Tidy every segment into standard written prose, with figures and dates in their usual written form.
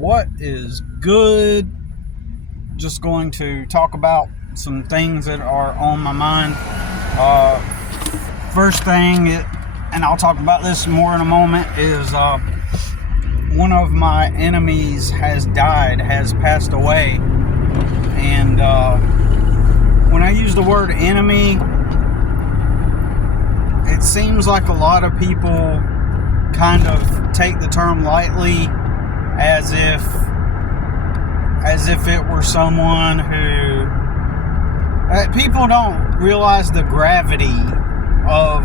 What is good? Just going to talk about some things that are on my mind. First thing, and I'll talk about this more in a moment, is one of my enemies has died, has passed away. And when I use the word enemy, it seems like a lot of people kind of take the term lightly, as if it were someone who... people don't realize the gravity of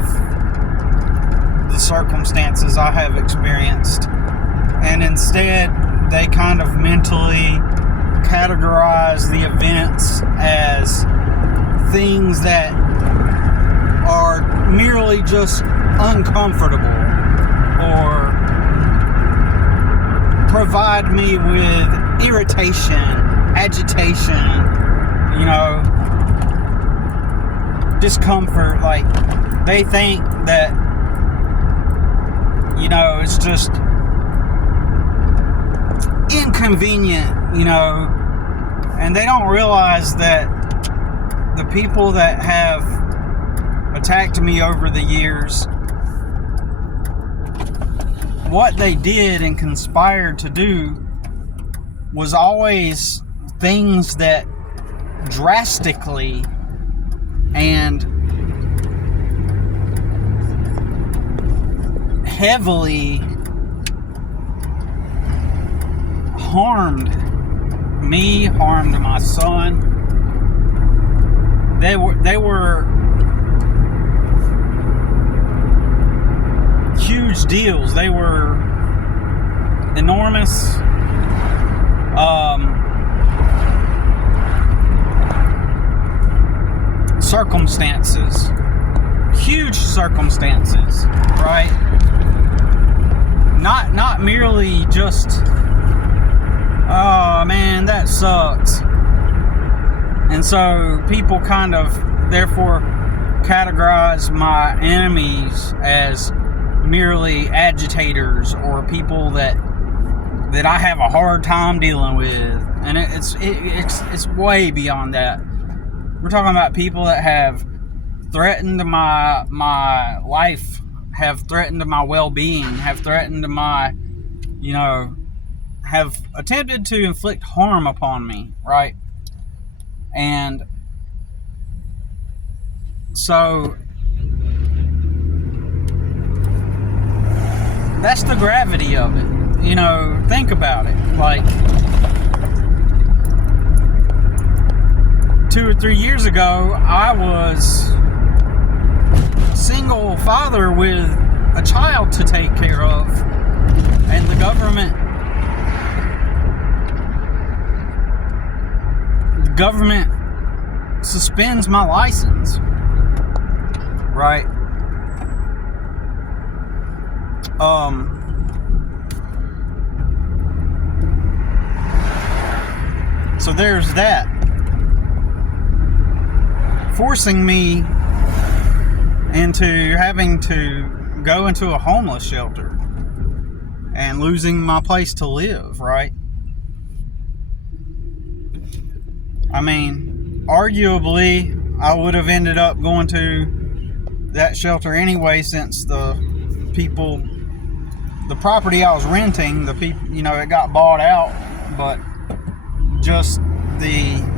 the circumstances I have experienced, and instead they kind of mentally categorize the events as things that are merely just uncomfortable or provide me with irritation, agitation, discomfort. Like, they think that, it's just inconvenient, and they don't realize that the people that have attacked me over the years, what they did and conspired to do was always things that drastically and heavily harmed me, harmed my son. They were huge deals. They were enormous. Circumstances, huge circumstances, right? Not merely just, oh man, that sucks. And so people kind of therefore categorize my enemies as merely agitators or people that I have a hard time dealing with, and it's way beyond that. We're talking about people that have threatened my life, have threatened my well-being, have threatened my, have attempted to inflict harm upon me, right? And so that's the gravity of it. Think about it. Like, 2 or 3 years ago, I was a single father with a child to take care of, and the government suspends my license, right? So there's that, forcing me into having to go into a homeless shelter and losing my place to live, right? I mean, arguably, I would have ended up going to that shelter anyway, since the property I was renting, it got bought out, but just the,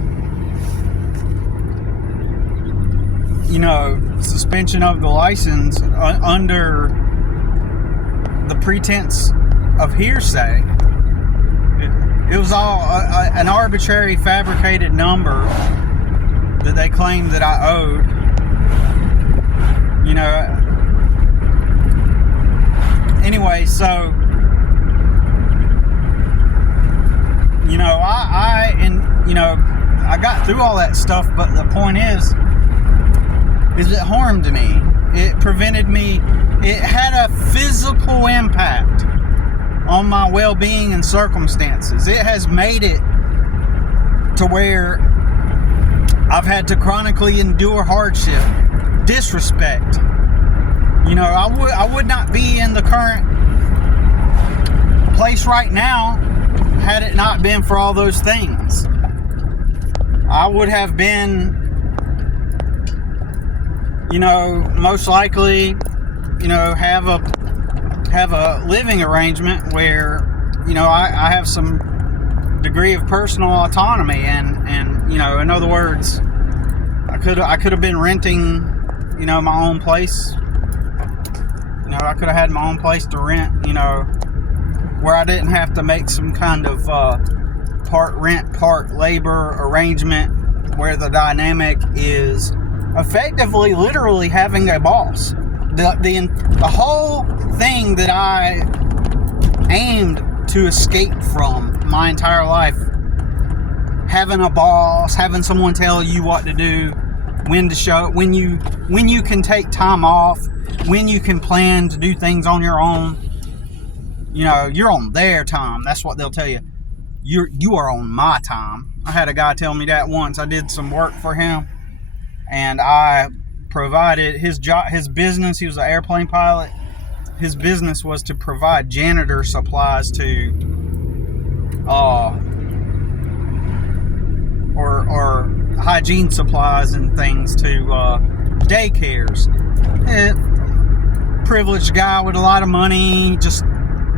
suspension of the license under the pretense of hearsay. It was all an arbitrary, fabricated number that they claimed that I owed. Anyway, so I got through all that stuff, but the point is it harmed me. It prevented me. It had a physical impact on my well-being and circumstances. It has made it to where I've had to chronically endure hardship, disrespect. I would not be in the current place right now had it not been for all those things. I would have been, most likely, have a living arrangement where, I have some degree of personal autonomy, and in other words, I could have been renting, my own place. I could have had my own place to rent, where I didn't have to make some kind of part rent, part labor arrangement where the dynamic is effectively, literally having a boss. The whole thing that I aimed to escape from my entire life, having a boss, having someone tell you what to do, when to show, when you can take time off, when you can plan to do things on your own. You're on their time. That's what they'll tell you. You are on my time. I had a guy tell me that once. I did some work for him, and I provided his business. He was an airplane pilot. His business was to provide janitor supplies to or hygiene supplies and things to daycares. Privileged guy with a lot of money, just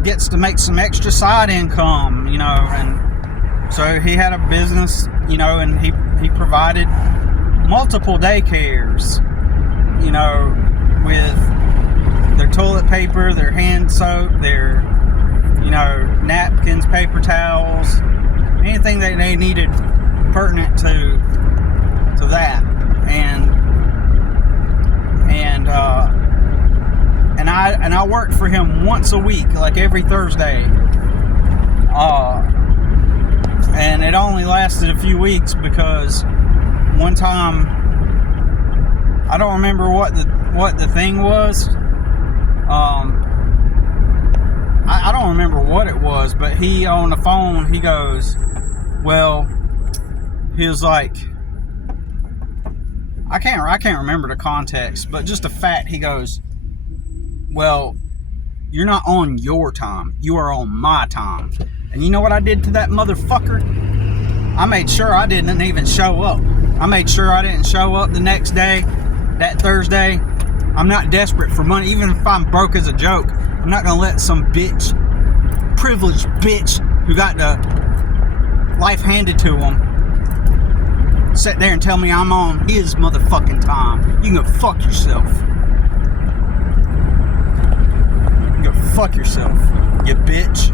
gets to make some extra side income, and so he had a business, and he provided multiple daycares, with their toilet paper, their hand soap, their, napkins, paper towels, anything that they needed pertinent to that, and I worked for him once a week, like every Thursday, and it only lasted a few weeks because one time, I don't remember what the thing was. I don't remember what it was, but he on the phone, he goes, well, he was like, I can't remember the context, but just the fact, he goes, well, you're not on your time, you are on my time. And you know what I did to that motherfucker? I made sure I didn't even show up. I made sure I didn't show up the next day, that Thursday. I'm not desperate for money. Even if I'm broke as a joke, I'm not gonna let some bitch, privileged bitch, who got the life handed to him, sit there and tell me I'm on his motherfucking time. You can go fuck yourself. You can go fuck yourself, you bitch.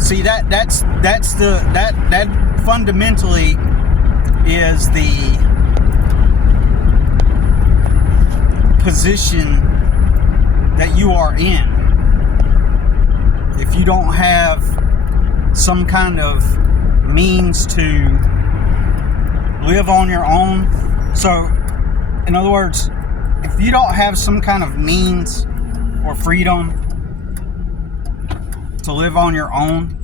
See, that fundamentally is the position that you are in. If you don't have some kind of means to live on your own, so in other words, if you don't have some kind of means or freedom to live on your own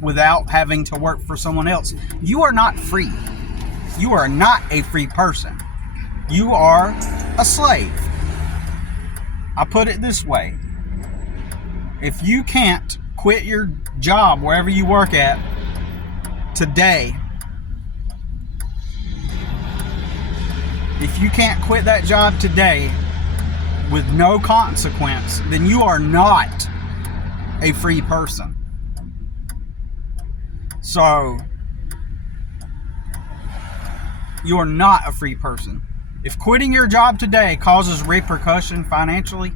without having to work for someone else, you are not free. You are not a free person. You are a slave. I put it this way. If you can't quit your job wherever you work at today, if you can't quit that job today with no consequence, then you are not a free person. So, you are not a free person. If quitting your job today causes repercussion financially,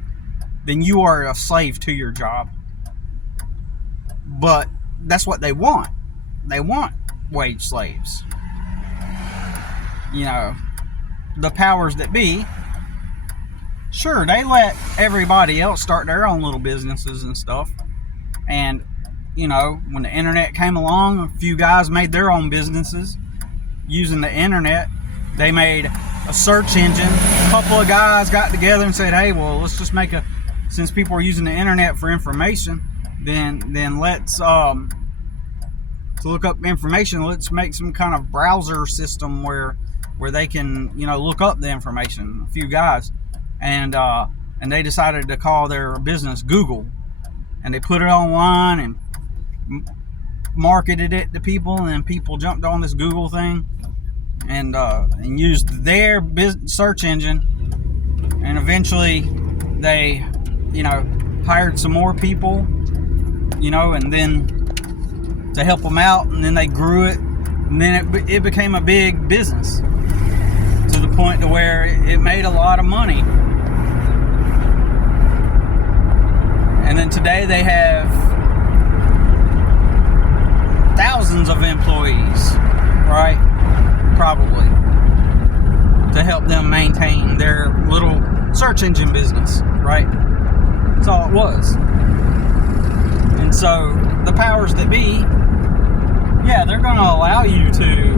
then you are a slave to your job. But that's what they want. They want wage slaves. The powers that be, sure, they let everybody else start their own little businesses and stuff. And, when the internet came along, a few guys made their own businesses using the internet. They made a search engine. A couple of guys got together and said, hey, well, let's just make since people are using the internet for information, then let's, to look up information, let's make some kind of browser system where they can, look up the information. A few guys. And they decided to call their business Google. And they put it online, and marketed it to people, and then people jumped on this Google thing and used their search engine, and eventually they, hired some more people, and then to help them out, and then they grew it, and then it became a big business to the point to where it made a lot of money. And then today they have thousands of employees, right? Probably, to help them maintain their little search engine business, right? That's all it was. And so the powers that be, yeah, they're going to allow you to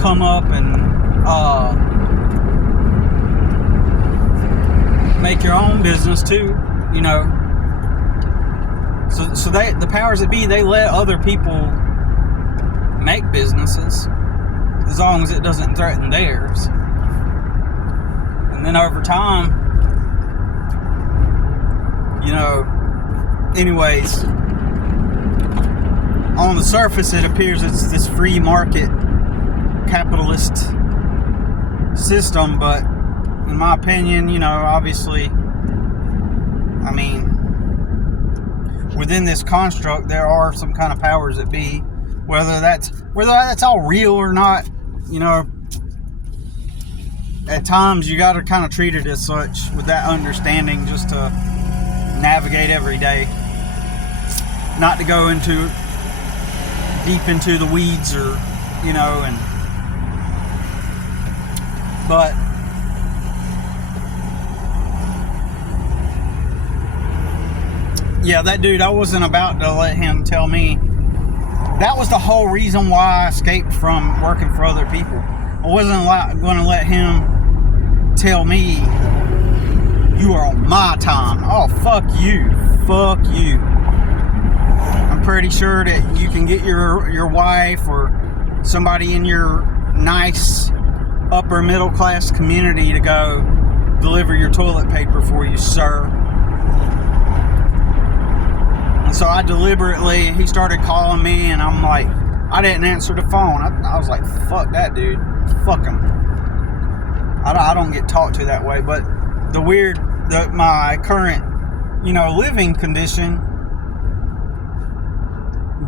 come up and make your own business too, So the powers that be, they let other people make businesses as long as it doesn't threaten theirs. And then over time, anyways, on the surface it appears it's this free market capitalist system, but in my opinion, obviously, within this construct there are some kind of powers that be, whether that's all real or not, at times you got to kind of treat it as such with that understanding, just to navigate every day, not to go deep into the weeds, or but yeah, that dude, I wasn't about to let him tell me. That was the whole reason why I escaped from working for other people. I wasn't going to let him tell me, you are on my time. Oh, fuck you. Fuck you. I'm pretty sure that you can get your wife or somebody in your nice upper middle class community to go deliver your toilet paper for you, sir. And so I deliberately, he started calling me, and I'm like, I didn't answer the phone. I was like, fuck that dude. Fuck him. I don't get talked to that way. But my current, living condition,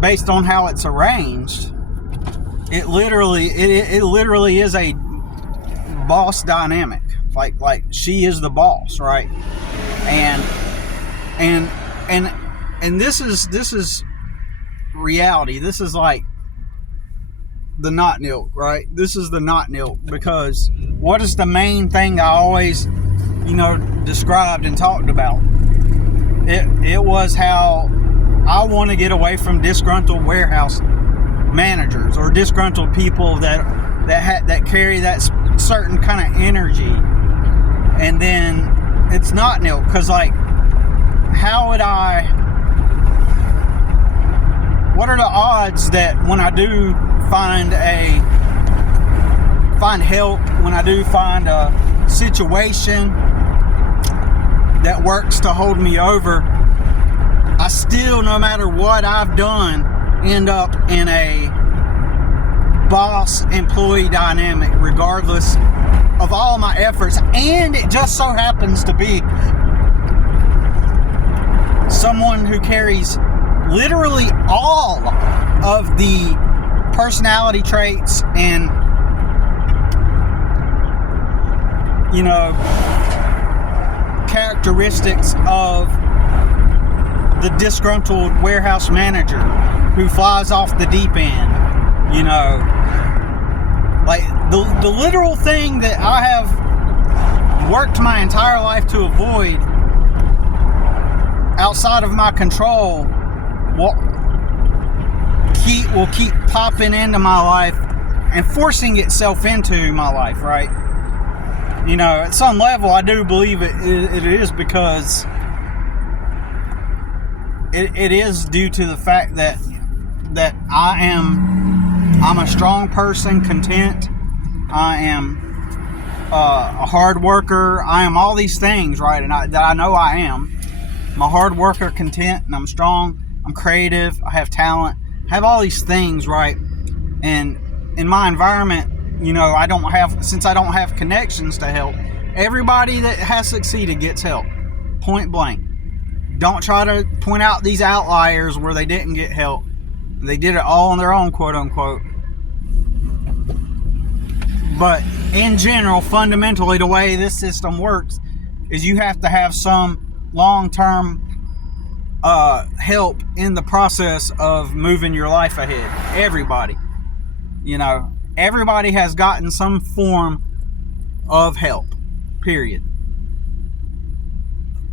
based on how it's arranged, it literally is a boss dynamic. Like she is the boss, right? And this is reality. This is like the not nilk, right? This is the not nilk, because what is the main thing I always, described and talked about? It was how I want to get away from disgruntled warehouse managers, or disgruntled people that carry that certain kind of energy. And then it's not nilk, because how would what are the odds that when I do find help, when I do find a situation that works to hold me over, I still, no matter what I've done, end up in a boss-employee dynamic, regardless of all my efforts. And it just so happens to be someone who carries literally all of the personality traits and characteristics of the disgruntled warehouse manager who flies off the deep end. The literal thing that I have worked my entire life to avoid, outside of my control, will keep popping into my life and forcing itself into my life, right? At some level, I do believe it is, because it is due to the fact that I'm a strong person, content. I am a hard worker. I am all these things, right? And that I know I am. I'm a hard worker, content, and I'm strong. I'm creative. I have talent. I have all these things, right? And in my environment, since I don't have connections to help, everybody that has succeeded gets help. Point blank. Don't try to point out these outliers where they didn't get help. They did it all on their own, quote unquote. But in general, fundamentally, the way this system works is you have to have some long-term help in the process of moving your life ahead. Everybody. Everybody has gotten some form of help. Period.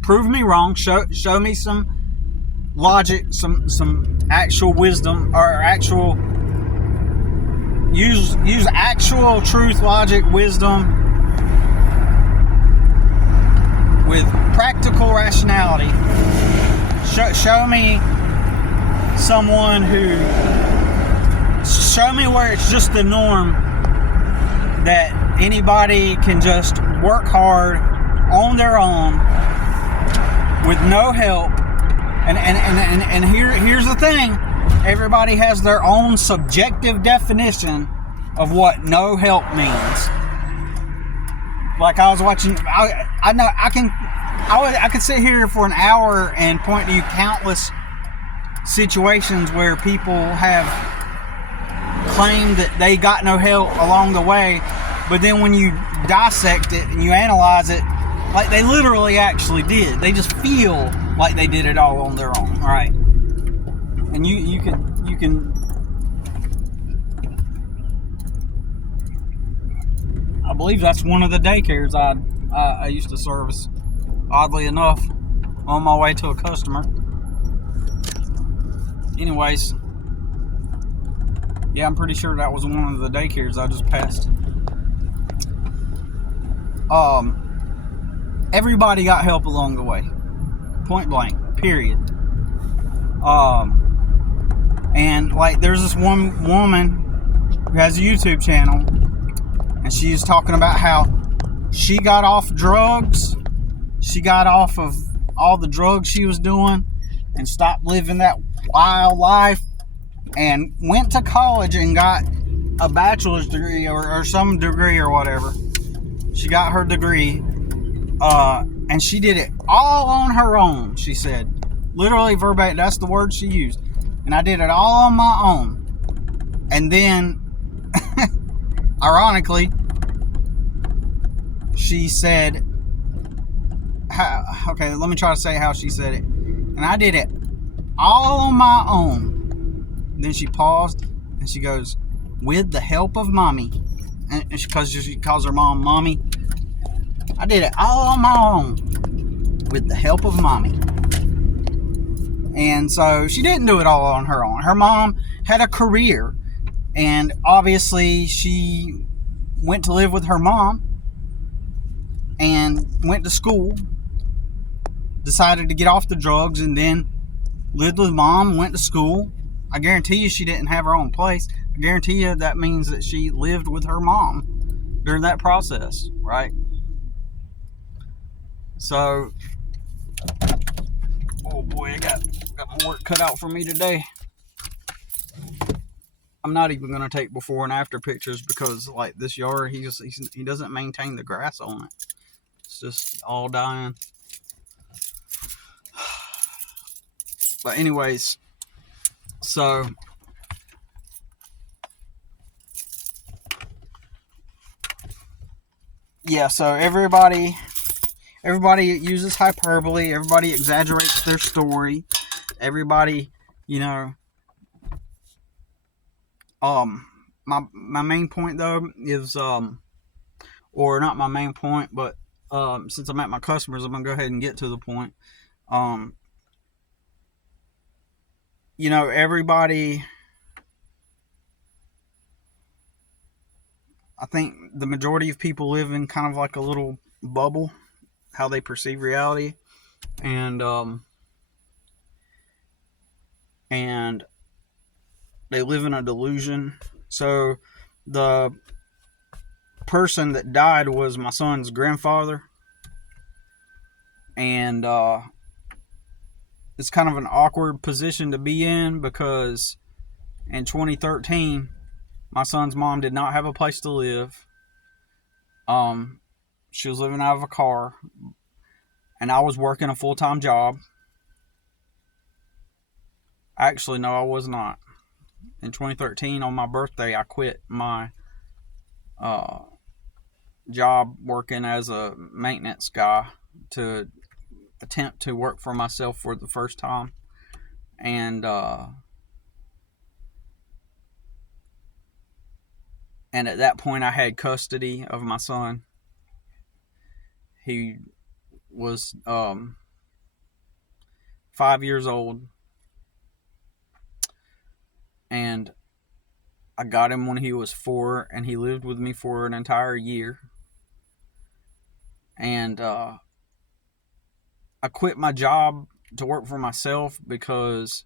Prove me wrong. Show me some logic, some actual wisdom, or actual use actual truth, logic, wisdom with practical rationality. Show me someone who. Show me where it's just the norm that anybody can just work hard on their own with no help. And here's the thing. Everybody has their own subjective definition of what no help means. Like I was watching, I could sit here for an hour and point to you countless situations where people have claimed that they got no help along the way, but then when you dissect it and you analyze it, like they literally actually did. They just feel like they did it all on their own, right? And you can I believe that's one of the daycares I used to service, oddly enough, on my way to a customer. Anyways, yeah, I'm pretty sure that was one of the daycares I just passed. Everybody got help along the way. Point blank. Period. And like there's this one woman who has a YouTube channel, and she's talking about how she got off drugs. She got off of all the drugs she was doing and stopped living that wild life, and went to college and got a bachelor's degree or some degree or whatever. She got her degree, and she did it all on her own, she said. Literally verbatim, that's the word she used. And I did it all on my own. And then, ironically, she said, okay, let me try to say how she said it. And I did it all on my own. Then she paused and she goes, with the help of mommy. And because she calls her mom mommy. I did it all on my own with the help of mommy. And so she didn't do it all on her own. Her mom had a career, and obviously she went to live with her mom and went to school, decided to get off the drugs, and then lived with mom, went to school. I guarantee you she didn't have her own place. I guarantee you that means that she lived with her mom during that process, right? So, oh boy, I got my work cut out for me today. I'm not even going to take before and after pictures because, like, this yard, he doesn't maintain the grass on it. It's just all dying. But anyways, so yeah, so everybody uses hyperbole. Everybody exaggerates their story. Everybody, my main point though is, or not my main point, but since I'm at my customers, I'm gonna go ahead and get to the point. Everybody, I think the majority of people live in kind of like a little bubble, how they perceive reality, and they live in a delusion. So the person that died was my son's grandfather, and it's kind of an awkward position to be in, because in 2013, my son's mom did not have a place to live. She was living out of a car, and I was working a full-time job. Actually, no, I was not. In 2013, on my birthday, I quit my job working as a maintenance guy to attempt to work for myself for the first time. And at that point, I had custody of my son. He was 5 years old, and I got him when he was 4, and he lived with me for an entire year. And I quit my job to work for myself because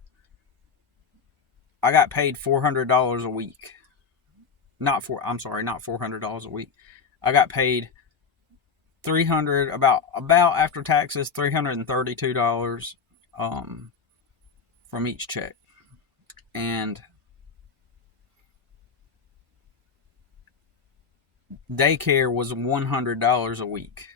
I got paid $400 a week. Not $400 a week. I got paid $300, about after taxes, $332 from each check. And daycare was $100 a week.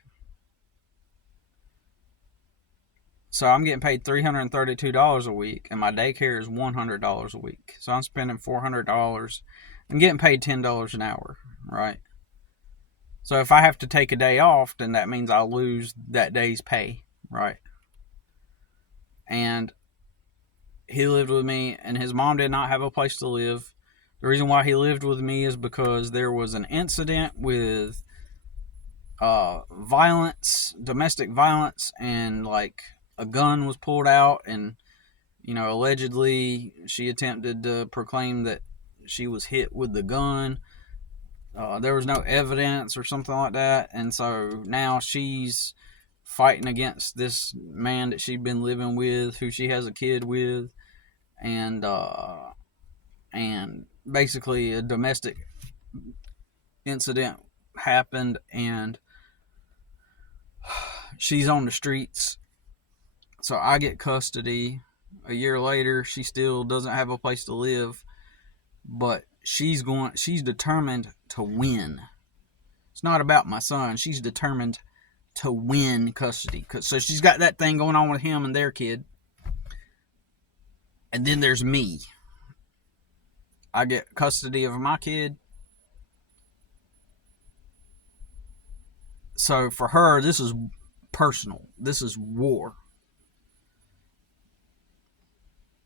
So I'm getting paid $332 a week, and my daycare is $100 a week. So I'm spending $400. I'm getting paid $10 an hour, right? So if I have to take a day off, then that means I'll lose that day's pay, right? And he lived with me, and his mom did not have a place to live. The reason why he lived with me is because there was an incident with violence, domestic violence, and like a gun was pulled out, and allegedly she attempted to proclaim that she was hit with the gun. There was no evidence or something like that, and so now she's fighting against this man that she'd been living with, who she has a kid with, and basically a domestic incident happened, and she's on the streets. So I get custody. A year later, she still doesn't have a place to live, but she's determined to win. It's not about my son. She's determined to win custody. So she's got that thing going on with him and their kid. And then there's me. I get custody of my kid. So for her, this is personal. This is war.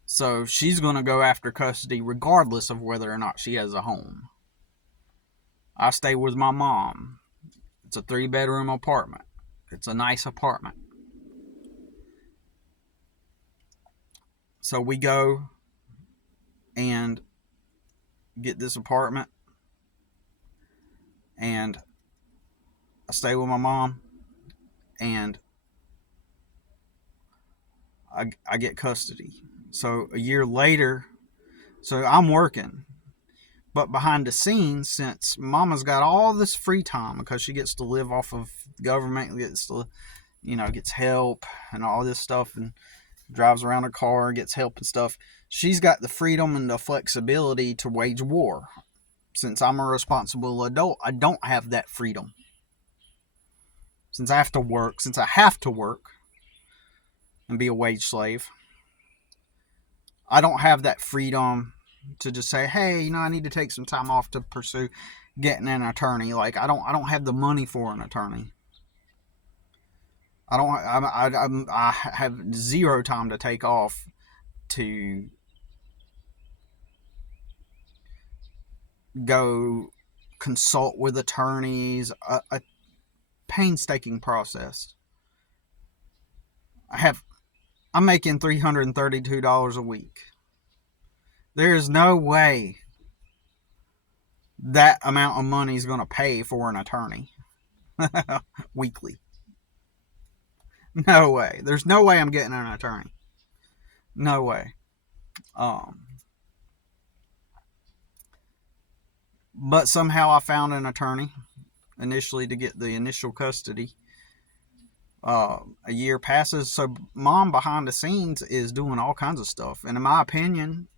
So she's going to go after custody regardless of whether or not she has a home. I stay with my mom. It's a 3-bedroom apartment. It's a nice apartment. So we go and get this apartment, and I stay with my mom, and I get custody. So a year later, so I'm working, but behind the scenes, since Mama's got all this free time because she gets to live off of government, gets help and all this stuff, and drives around her car, gets help and stuff. She's got the freedom and the flexibility to wage war. Since I'm a responsible adult, I don't have that freedom. Since I have to work and be a wage slave, I don't have that freedom to just say, hey, I need to take some time off to pursue getting an attorney. Like, I don't have the money for an attorney. I have zero time to take off to go consult with attorneys. A painstaking process. I'm making $332 a week. There is no way that amount of money is going to pay for an attorney weekly. No way. There's no way I'm getting an attorney. No way. But somehow I found an attorney initially to get the initial custody. A year passes, so mom behind the scenes is doing all kinds of stuff. And in my opinion,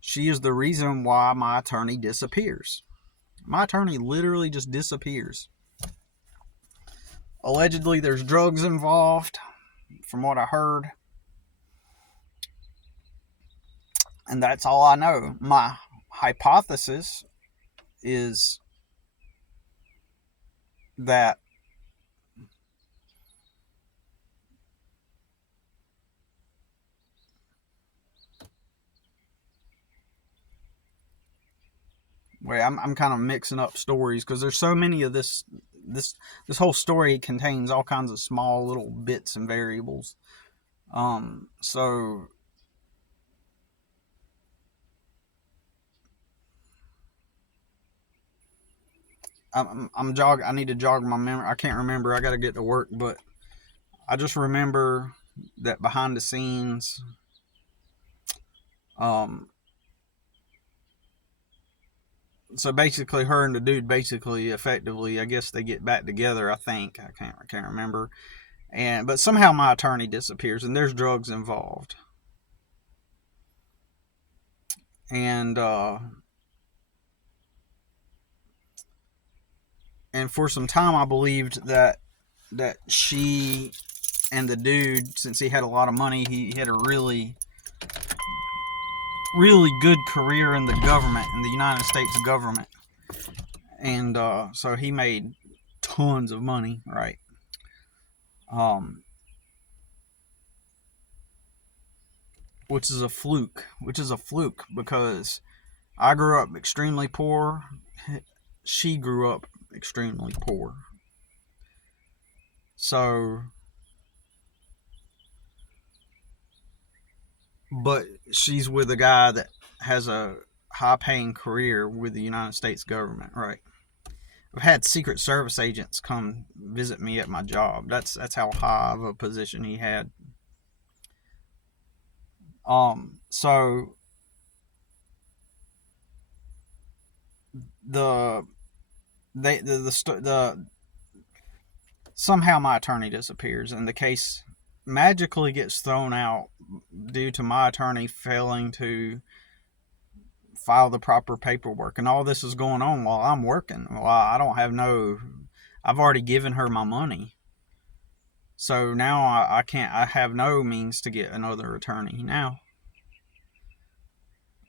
she is the reason why my attorney disappears. My attorney literally just disappears. Allegedly, there's drugs involved, from what I heard. And that's all I know. My hypothesis is that I'm kind of mixing up stories because there's so many of this whole story contains all kinds of small little bits and variables. So I need to jog my memory. I can't remember. I got to get to work, but I just remember that behind the scenes, so basically her and the dude effectively, I guess they get back together. I think I can't remember, but somehow my attorney disappears and there's drugs involved, and for some time I believed that she and the dude, since he had a lot of money, he had a really good career in the government, in the United States government, and so he made tons of money, right? Which is a fluke because I grew up extremely poor. She grew up extremely poor. So, but she's with a guy that has a high-paying career with the United States government, right? I've had Secret Service agents come visit me at my job. That's how high of a position he had. So somehow my attorney disappears and the case magically gets thrown out due to my attorney failing to file the proper paperwork, and all this is going on while I'm working. Well, I've already given her my money, so now I have no means to get another attorney now.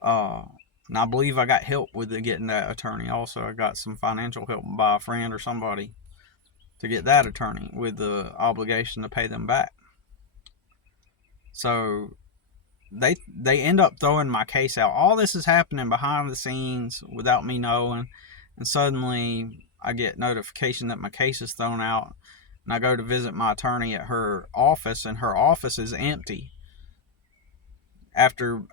And I believe I got help with getting that attorney. Also, I got some financial help by a friend or somebody to get that attorney with the obligation to pay them back. So they end up throwing my case out. All this is happening behind the scenes without me knowing, and suddenly I get notification that my case is thrown out, and I go to visit my attorney at her office, and her office is empty. After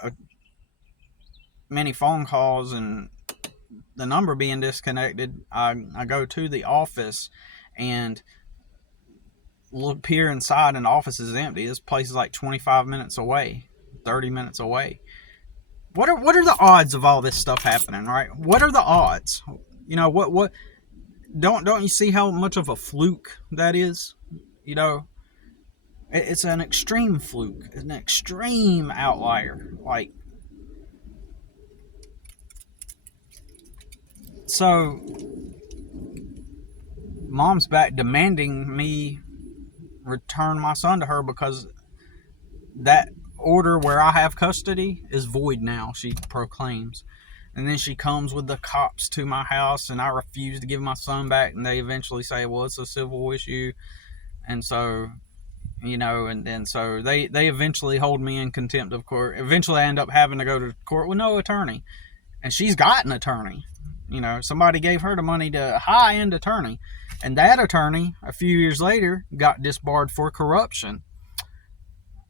many phone calls and the number being disconnected, I go to the office and peer inside, and the office is empty. This place is like 25 minutes away, 30 minutes away. What are the odds of all this stuff happening, right? What are the odds? You know, what don't you see how much of a fluke that is? You know, it's an extreme fluke, an extreme outlier. Like, so mom's back demanding me return my son to her because that order where I have custody is void now, she proclaims. And then she comes with the cops to my house, and I refuse to give my son back, and they eventually say, well, it's a civil issue. And so, you know, and then so they eventually hold me in contempt of court. Eventually I end up having to go to court with no attorney, and she's got an attorney. You know, somebody gave her the money to a high-end attorney, and that attorney a few years later got disbarred for corruption.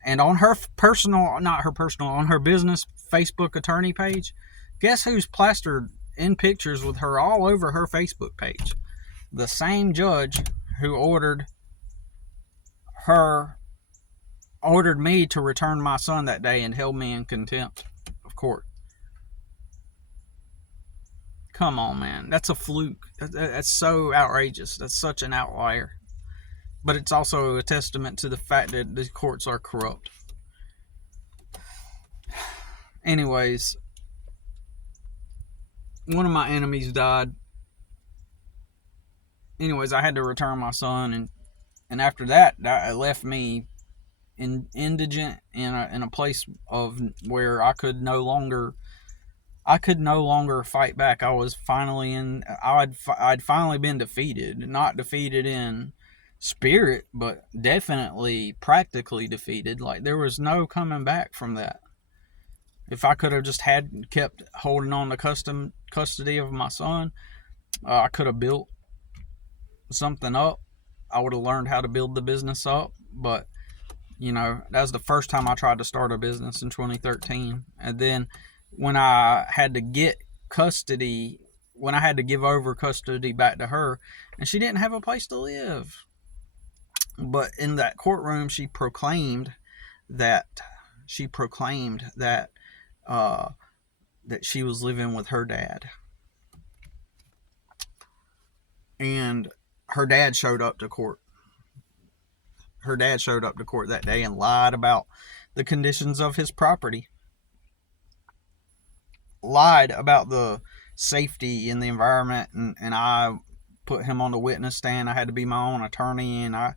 And on her on her business Facebook attorney page, guess who's plastered in pictures with her all over her Facebook page? The same judge who ordered me to return my son that day and held me in contempt of court. Come on, man. That's a fluke. That's so outrageous. That's such an outlier. but it's also a testament to the fact that the courts are corrupt. Anyways, one of my enemies died. Anyways, I had to return my son, and after that, it left me indigent in a place of where I could no longer fight back. I was finally I'd finally been defeated, not defeated in spirit, but definitely practically defeated. Like, there was no coming back from that. If I could have just kept holding on to custody of my son, I could have built something up. I would have learned how to build the business up. But that was the first time I tried to start a business in 2013. And then when I had to give over custody back to her, and she didn't have a place to live. But in that courtroom, she proclaimed that that she was living with her dad. And her dad showed up to court. Her dad showed up to court that day and lied about the conditions of his property. Lied about the safety in the environment, and I put him on the witness stand. I had to be my own attorney, and I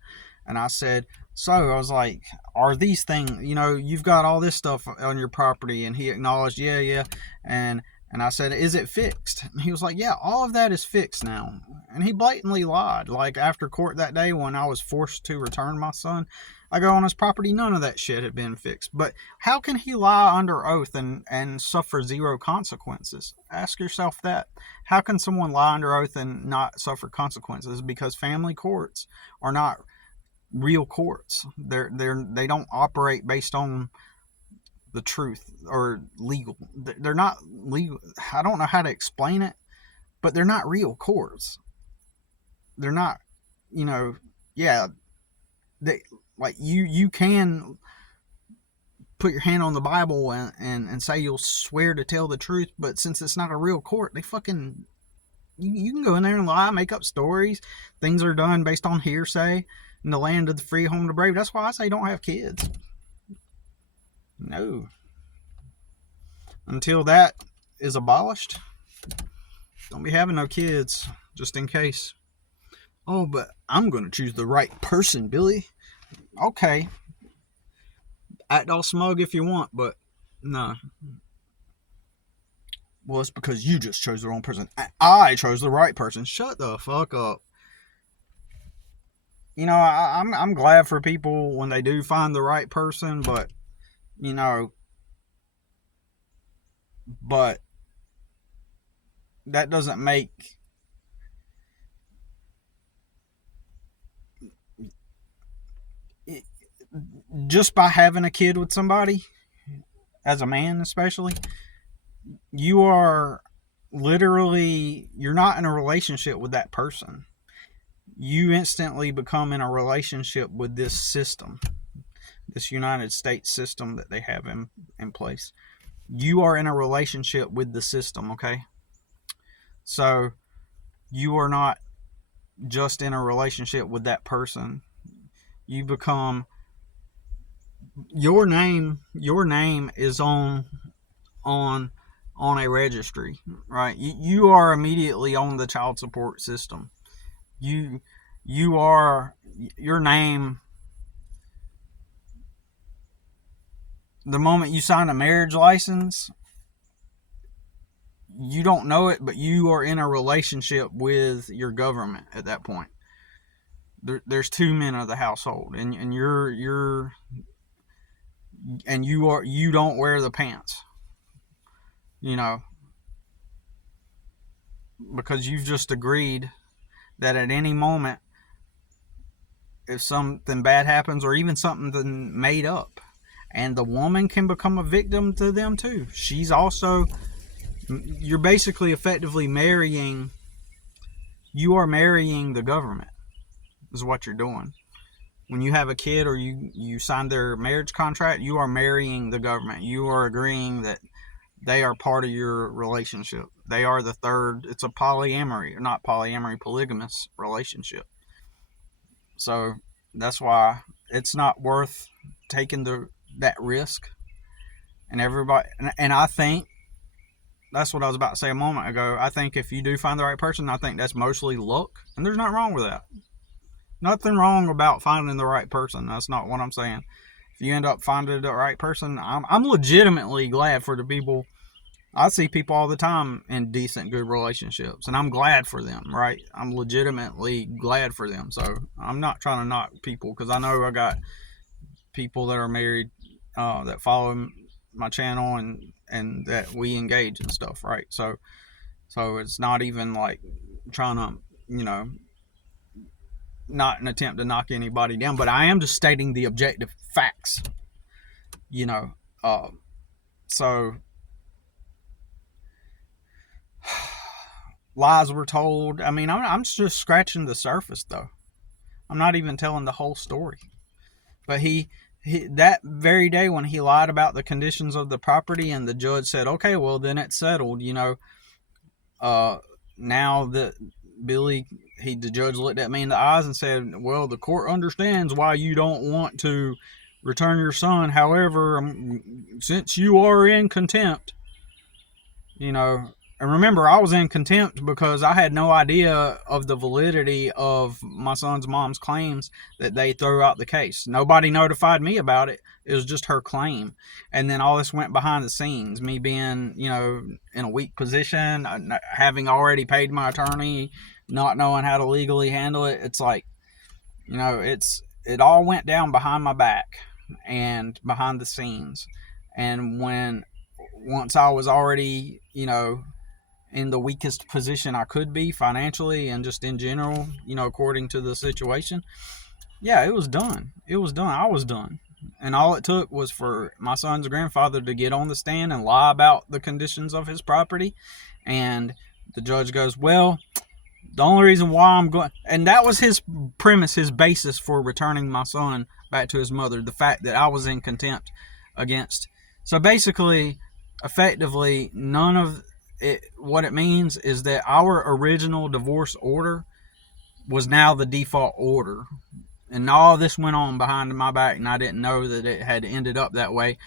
said, so I was like, are these things, you've got all this stuff on your property? And he acknowledged, yeah. And I said, is it fixed? And he was like, yeah, all of that is fixed now. And he blatantly lied. Like, after court that day, when I was forced to return my son, I go on his property, none of that shit had been fixed. But how can he lie under oath and suffer zero consequences? Ask yourself that. How can someone lie under oath and not suffer consequences? Because family courts are not real courts. They don't operate based on the truth or legal. They're not legal. I don't know how to explain it, but they're not real courts. They're not, you can put your hand on the Bible and say you'll swear to tell the truth, but since it's not a real court, they fucking, you can go in there and lie, make up stories. Things are done based on hearsay. In the land of the free, home of the brave. That's why I say don't have kids. No. Until that is abolished, don't be having no kids, just in case. Oh, but I'm going to choose the right person, Billy. Okay. Act all smug if you want, but no. Well, it's because you just chose the wrong person. I chose the right person. Shut the fuck up. I'm glad for people when they do find the right person, but that doesn't make just by having a kid with somebody, as a man especially, you're not in a relationship with that person. You instantly become in a relationship with this system, this United States system that they have in place. You are in a relationship with the system, okay? So you are not just in a relationship with that person. You become, your name is on a registry, right? You are immediately on the child support system. You are, your name, the moment you sign a marriage license, you don't know it, but you are in a relationship with your government at that point. There's two men of the household, and you don't wear the pants, because you've just agreed that at any moment, if something bad happens, or even something made up, and the woman can become a victim to them too. You're basically effectively marrying the government, is what you're doing. When you have a kid or you sign their marriage contract, you are marrying the government. You are agreeing that they are part of your relationship. They are the third. It's a polyamorous relationship. So That's why it's not worth taking that risk. And everybody, and I think that's what I was about to say a moment ago. I think if you do find the right person, I think that's mostly luck, and there's nothing wrong with that. Nothing wrong about finding the right person. That's not what I'm saying. If you end up finding the right person, I'm legitimately glad for the people. I see people all the time in decent, good relationships, and I'm glad for them, right? I'm legitimately glad for them. So I'm not trying to knock people, because I know I got people that are married that follow my channel and that we engage and stuff, right? So it's not even like trying to, not an attempt to knock anybody down, but I am just stating the objective facts, so lies were told. I mean, I'm just scratching the surface, though. I'm not even telling the whole story. But he that very day when he lied about the conditions of the property, and the judge said, okay, well, then it's settled, now that Billy, the judge looked at me in the eyes and said, well, the court understands why you don't want to return your son. However, since you are in contempt, and remember, I was in contempt because I had no idea of the validity of my son's mom's claims that they threw out the case. Nobody notified me about it. It was just her claim. And then all this went behind the scenes. Me being, in a weak position, having already paid my attorney, not knowing how to legally handle it. It's like, it all went down behind my back and behind the scenes. And once I was already, in the weakest position I could be financially and just in general, according to the situation, yeah, it was done. I was done. And all it took was for my son's grandfather to get on the stand and lie about the conditions of his property. And the judge goes, well, the only reason why I'm going, and that was his premise, his basis for returning my son back to his mother, the fact that I was in contempt against. So basically, effectively, none of what it means is that our original divorce order was now the default order, and all this went on behind my back, and I didn't know that it had ended up that way.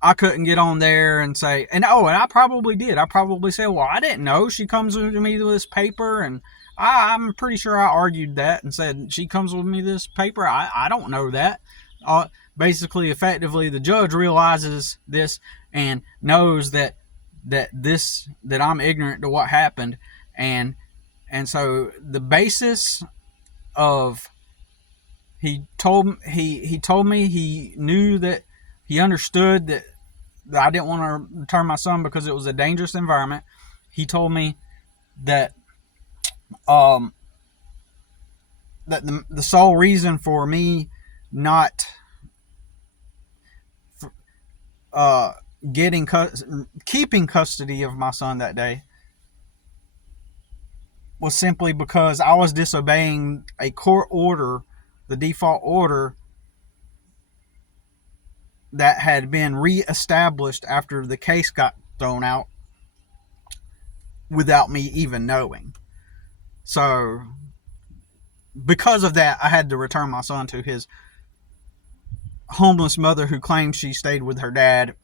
I couldn't get on there and say, and I probably did. I probably said, well, I didn't know she comes with me with this paper, and I'm pretty sure I argued that and said she comes with me this paper. I don't know that. Basically, effectively, the judge realizes this and knows that I'm ignorant to what happened, and so the basis of he told me he knew that he understood that I didn't want to return my son because it was a dangerous environment. He told me that that the sole reason for me not keeping custody of my son that day was simply because I was disobeying a court order, the default order that had been reestablished after the case got thrown out without me even knowing. So because of that, I had to return my son to his homeless mother, who claimed she stayed with her dad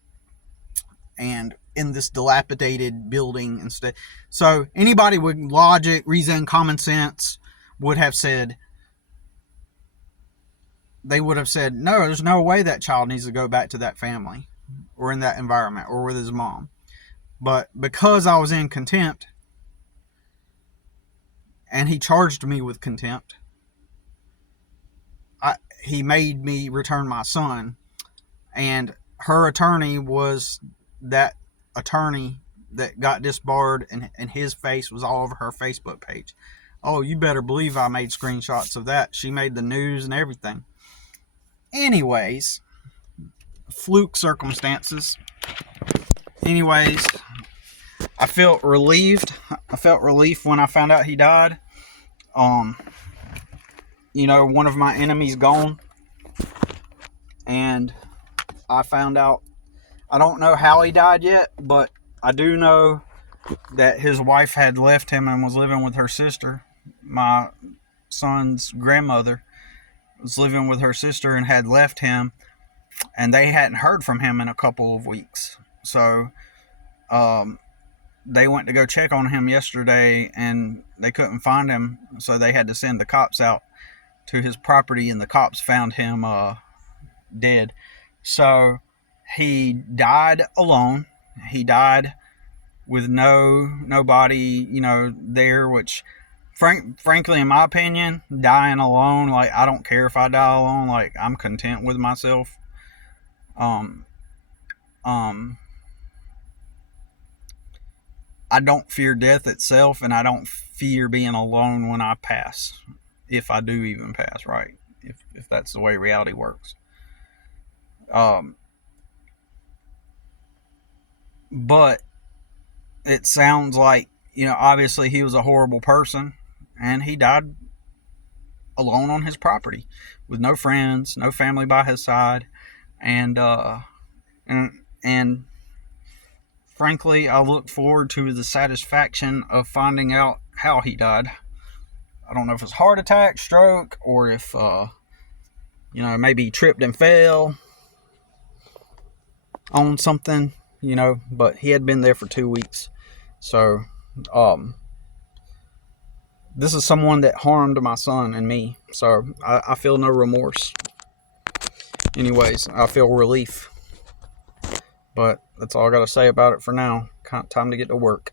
and in this dilapidated building instead. So anybody with logic, reason, common sense would have said, no, there's no way that child needs to go back to that family or in that environment or with his mom. But because I was in contempt and he charged me with contempt, he made me return my son. And her attorney was that attorney that got disbarred, and his face was all over her Facebook page. Oh, you better believe I made screenshots of that. She made the news and everything. Anyways, fluke circumstances. Anyways, I felt relieved. I felt relief when I found out he died. One of my enemies gone. And I found out, I don't know how he died yet, but I do know that his wife had left him and was living with her sister, my son's grandmother. was living with her sister and had left him, and they hadn't heard from him in a couple of weeks. So they went to go check on him yesterday, and they couldn't find him, so they had to send the cops out to his property, and the cops found him dead. So he died alone. He died with nobody, there, which frankly, in my opinion, dying alone, like, I don't care if I die alone, like, I'm content with myself. I don't fear death itself, and I don't fear being alone when I pass, if I do even pass, right? If that's the way reality works. But it sounds like, obviously he was a horrible person, and he died alone on his property with no friends, no family by his side, and frankly, I look forward to the satisfaction of finding out how he died. I don't know if it's heart attack, stroke, or if maybe he tripped and fell on something, but he had been there for 2 weeks. So this is someone that harmed my son and me, so I feel no remorse. Anyways, I feel relief. But that's all I got to say about it for now. Time to get to work.